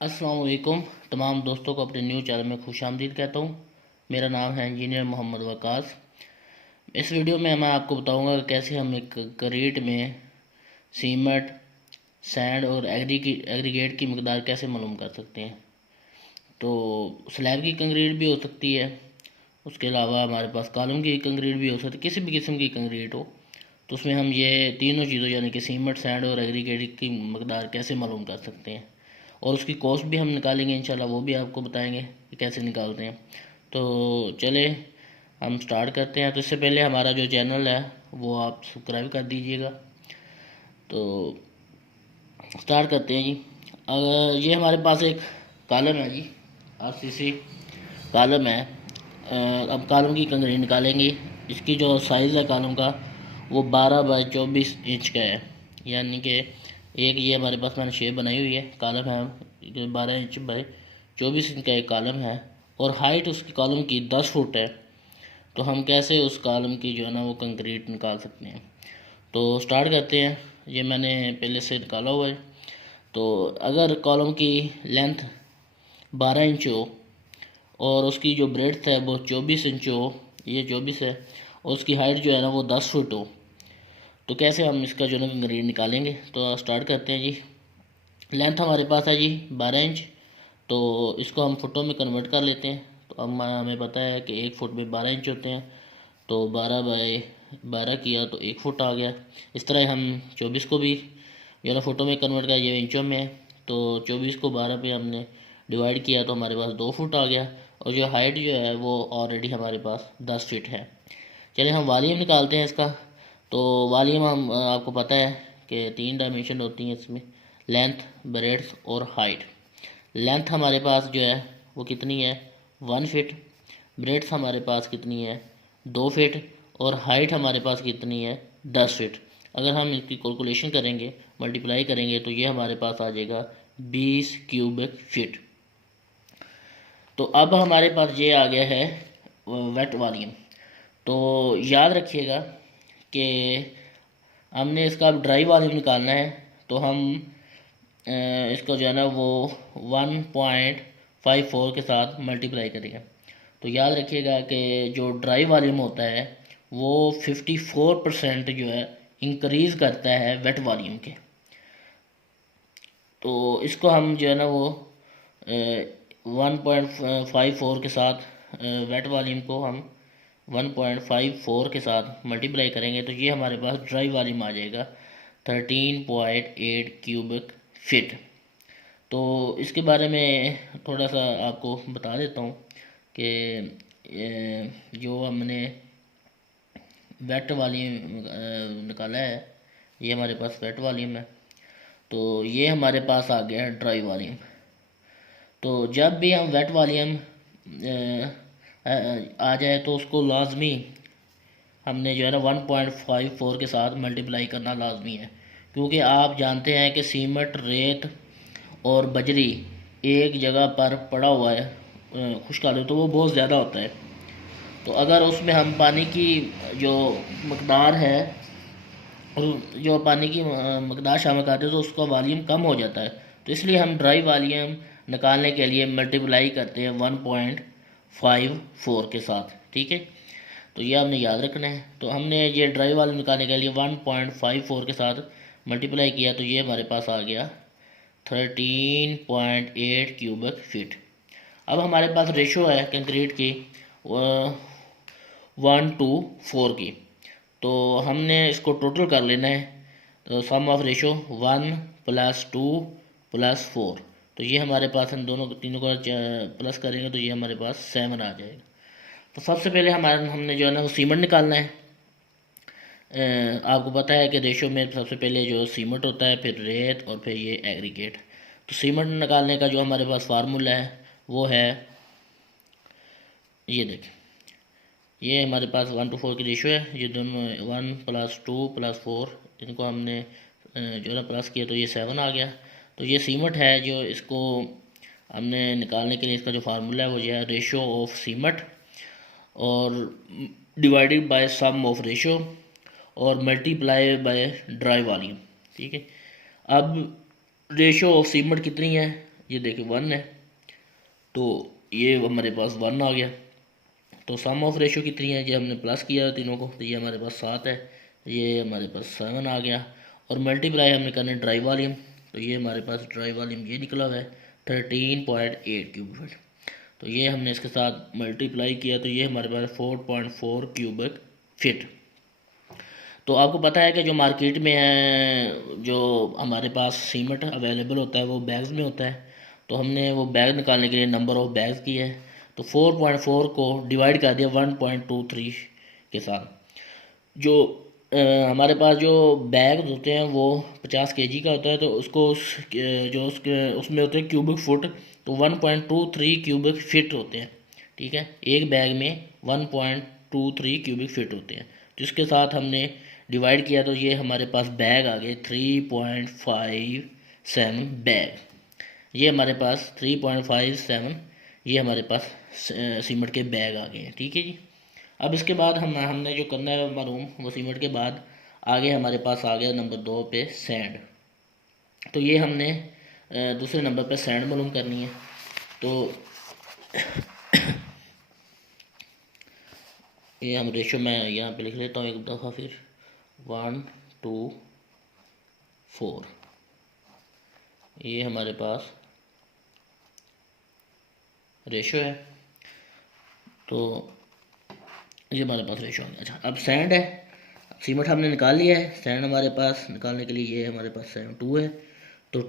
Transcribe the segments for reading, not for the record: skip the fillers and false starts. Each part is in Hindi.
अस्सलाम वालेकुम। तमाम दोस्तों को अपने न्यू चैनल में खुशामदीद कहता हूँ। मेरा नाम है इंजीनियर मोहम्मद वकास। इस वीडियो में मैं आपको बताऊंगा कि कैसे हम एक क्रेट में सीमेंट, सैंड और एग्रीगेट की मकदार कैसे मालूम कर सकते हैं। तो स्लैब की कंक्रीट भी हो सकती है, उसके अलावा हमारे पास कॉलम की कंक्रीट भी हो सकती है, किसी भी किस्म की कंक्रीट हो तो उसमें हम ये तीनों चीज़ों यानी कि सीमेंट, सैंड और एग्रीगेट की मकदार कैसे मालूम कर सकते हैं। और उसकी कॉस्ट भी हम निकालेंगे इंशाल्लाह, वो भी आपको बताएंगे कि कैसे निकालते हैं। तो चले हम स्टार्ट करते हैं। तो इससे पहले हमारा जो चैनल है वो आप सब्सक्राइब कर दीजिएगा। तो स्टार्ट करते हैं जी। अगर ये हमारे पास एक कॉलम है जी, आरसीसी कॉलम है। अब कॉलम की कंक्रीट निकालेंगे। इसकी जो साइज़ है कॉलम का वो 12 बाई 24 इंच का है, यानी कि एक ये हमारे पास मैंने शेप बनाई हुई है, कॉलम है 12 इंच बाई 24 इंच का एक कॉलम है। और हाइट उसकी कॉलम की 10 फुट है। तो हम कैसे उस कॉलम की जो है ना वो कंक्रीट निकाल सकते हैं। तो स्टार्ट करते हैं। ये मैंने पहले से निकाला हुआ है। तो अगर कॉलम की लेंथ 12 इंच हो और उसकी जो ब्रेड्थ है वो 24 इंच हो, ये 24 है, और उसकी हाइट जो है ना वो 10 फुट हो, तो कैसे हम इसका जो है ना कंक्रीट निकालेंगे। तो स्टार्ट करते हैं जी। लेंथ हमारे पास है जी 12 इंच। तो इसको हम फुटों में कन्वर्ट कर लेते हैं। तो अब हमें पता है कि एक फुट में 12 इंच होते हैं। तो 12 बाई 12 किया तो एक फुट आ गया। इस तरह हम 24 को भी जो है ना फुटों में कन्वर्ट किया, ये इंचों में है। तो 24 को 12 पे हमने डिवाइड किया तो हमारे पास 2 फुट आ गया। और जो हाइट जो है वो ऑलरेडी हमारे पास 10 फीट है। चलिए हम वॉल्यूम निकालते हैं इसका। तो वॉल्यूम हम आपको पता है कि 3 डायमेंशन होती हैं इसमें, लेंथ, ब्रेड्थ और हाइट। लेंथ हमारे पास जो है वो कितनी है 1 फीट, ब्रेड्थ हमारे पास कितनी है 2 फीट, और हाइट हमारे पास कितनी है 10 फीट। अगर हम इसकी कैलकुलेशन करेंगे, मल्टीप्लाई करेंगे, तो ये हमारे पास आ जाएगा 20 क्यूबिक फीट। तो अब हमारे पास ये आ गया है वेट वॉल्यूम। तो याद रखिएगा कि हमने इसका अब ड्राई वॉल्यूम निकालना है। तो हम इसको जो है ना वो 1.54 के साथ मल्टीप्लाई करेंगे। तो याद रखिएगा कि जो ड्राई वॉल्यूम होता है वो 54% जो है इंक्रीज़ करता है वेट वॉल्यूम के। तो इसको हम जो है ना वो 1.54 के साथ वेट वॉल्यूम को हम 1.54 के साथ मल्टीप्लाई करेंगे तो ये हमारे पास ड्राई वॉल्यूम आ जाएगा 13.8 क्यूबिक फीट। तो इसके बारे में थोड़ा सा आपको बता देता हूँ कि जो हमने वेट वॉल्यूम निकाला है, ये हमारे पास वेट वॉल्यूम है। तो ये हमारे पास आ गया है ड्राई वॉल्यूम। तो जब भी हम वेट वॉल्यूम आ जाए तो उसको लाजमी हमने जो है ना 1.54 के साथ मल्टीप्लाई करना लाजमी है। क्योंकि आप जानते हैं कि सीमेंट, रेत और बजरी एक जगह पर पड़ा हुआ है खुश्क आलू, तो वो बहुत ज़्यादा होता है। तो अगर उसमें हम पानी की जो मकदार है, जो पानी की मकदार शामिल करते हैं, तो उसका वॉल्यूम कम हो जाता है। तो इसलिए हम ड्राई वॉल्यूम निकालने के लिए मल्टीप्लाई करते हैं 1.54 के साथ। ठीक है, तो ये हमने याद रखना है। तो हमने ये ड्राई वॉल्यूम निकालने के लिए 1.54 के साथ मल्टीप्लाई किया तो ये हमारे पास आ गया 13.8 क्यूबिक फीट। अब हमारे पास रेशो है कंक्रीट की 1:4 की। तो हमने इसको टोटल कर लेना है। तो सम ऑफ रेशो 1 + 2 + 4। तो ये हमारे पास हम दोनों तीनों का प्लस करेंगे तो ये हमारे पास 7 आ जाएगा। तो सबसे पहले हमने जो है ना वो सीमेंट निकालना है। आपको पता है कि रेशो में सबसे पहले जो सीमेंट होता है, फिर रेत और फिर ये एग्रीगेट। तो सीमेंट निकालने का जो हमारे पास फार्मूला है वो है, ये देखें, ये हमारे पास 1:4 की रेशो है। ये दोनों 1 + 2 + 4, इनको हमने जो है ना प्लस किया तो ये 7 आ गया। तो ये सीमेंट है, जो इसको हमने निकालने के लिए इसका जो फार्मूला है वो ये है रेशो ऑफ सीमेंट और divided by sum of ratio और मल्टीप्लाई बाय ड्राई वॉल्यूम। ठीक है, अब रेशो ऑफ सीमेंट कितनी है ये देखिए 1 है, तो ये हमारे पास 1 आ गया। तो सम ऑफ रेशो कितनी है, ये हमने प्लस किया तीनों को, तो ये हमारे पास 7 है, ये हमारे पास 7 आ गया। और मल्टीप्लाई हमने करना है ड्राई वॉल्यूम, तो ये हमारे पास ड्राई वॉल्यूम ये निकला हुआ है 13.8 क्यूबिक फीट। तो ये हमने इसके साथ मल्टीप्लाई किया, तो ये हमारे पास 4.4 क्यूबिक फीट। तो आपको पता है कि जो मार्केट में है, जो हमारे पास सीमेंट अवेलेबल होता है वो बैग्स में होता है। तो हमने वो बैग निकालने के लिए नंबर ऑफ बैग्स की है, तो 4.4 को डिवाइड कर दिया 1.23 के साथ। जो हमारे पास जो बैग होते हैं वो 50 केजी का होता है, तो उसको जो उसमें होते हैं क्यूबिक फुट, तो 1.23 क्यूबिक फिट होते हैं। ठीक है, एक बैग में 1.23 क्यूबिक फिट होते हैं। तो इसके साथ हमने डिवाइड किया, तो ये हमारे पास बैग आ गए 3.57 बैग। ये हमारे पास 3.57 ये हमारे पास सीमेंट के बैग आ गए हैं। ठीक है जी। अब इसके बाद हमने जो करना है मालूम, वो सीमेंट के बाद आगे हमारे पास आ गया नंबर 2 पे सैंड। तो ये हमने दूसरे नंबर पे सैंड मालूम करनी है। तो ये हम रेशो मैं यहाँ पे लिख लेता हूँ एक दफ़ा फिर, 1:4 ये हमारे पास रेशो है। तो ये हमारे पास रेशो आ गया। अच्छा, अब सैंड है, सीमेंट हमने निकाल लिया है, सैंड हमारे पास निकालने के लिए ये हमारे पास 2 है। तो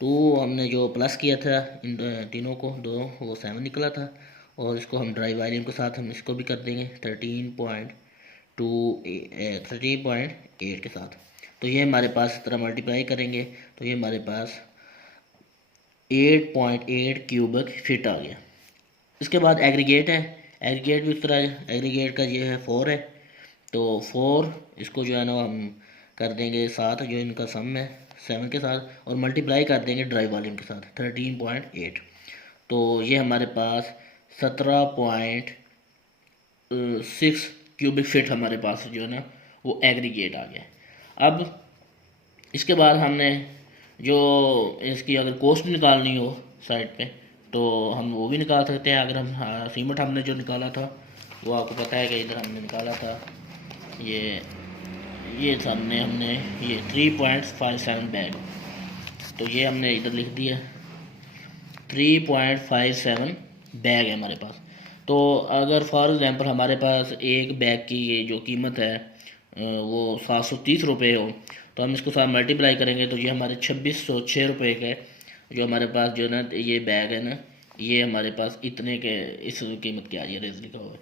टू हमने जो प्लस किया था इन तीनों को, दो वो 7 निकला था। और इसको हम ड्राई वॉल्यूम के साथ हम इसको भी कर देंगे 13.8 के साथ। तो ये हमारे पास इस तरह मल्टीप्लाई करेंगे, तो ये हमारे पास 8.8 क्यूबिक फिट आ गया। इसके बाद एग्रीगेट है, एग्रीगेट भी इस तरह, एग्रीगेट का ये है 4 है। तो 4 इसको जो है ना हम कर देंगे 7 जो इनका सम है 7 के साथ, और मल्टीप्लाई कर देंगे ड्राई वॉल्यूम के साथ 13.8। तो ये हमारे पास 17.6 क्यूबिक फिट हमारे पास जो है ना वो एग्रीगेट आ गया। अब इसके बाद हमने जो इसकी अगर कॉस्ट निकालनी हो साइड पे, तो हम वो भी निकाल सकते हैं। अगर हम सीमेंट हमने जो निकाला था वो आपको पता है कि इधर हमने निकाला था, ये सामने हमने ये 3.57 बैग, तो ये हमने इधर लिख दिया 3.57 बैग है हमारे पास। तो अगर फॉर एग्ज़ाम्पल हमारे पास एक बैग की जो कीमत है वो 730 रुपये हो, तो हम इसको साथ मल्टीप्लाई करेंगे, तो ये हमारे 2606 रुपये के जो हमारे पास जो ना ये बैग है ना, ये हमारे पास इतने के इस कीमत के आ रही है, रेज लिखा हुआ है।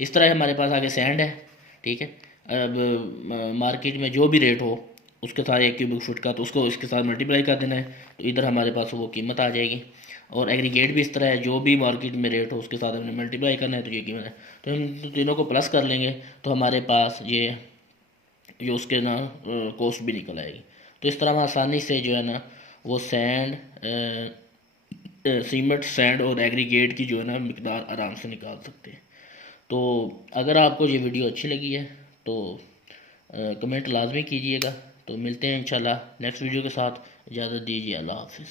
इस तरह हमारे पास आगे सैंड है। ठीक है, अब मार्केट में जो भी रेट हो उसके साथ 1 क्यूबिक फुट का, तो उसको इसके साथ मल्टीप्लाई कर देना है, तो इधर हमारे पास वो कीमत आ जाएगी। और एग्रीगेट भी इस तरह है, जो भी मार्केट में रेट हो उसके साथ हमने मल्टीप्लाई करना है, तो ये कीमत है। तो हम तीनों को प्लस कर लेंगे, तो हमारे पास ये जो उसके ना कॉस्ट भी निकल आएगी। तो इस तरह हम आसानी से जो है ना वो सैंड सीमेंट सैंड और एग्रीगेट की जो है ना मिकदार आराम से निकाल सकते हैं। तो अगर आपको ये वीडियो अच्छी लगी है तो कमेंट लाजमी कीजिएगा। तो मिलते हैं इंशाल्लाह नेक्स्ट वीडियो के साथ। इजाज़त दीजिए, अल्लाह हाफिज़।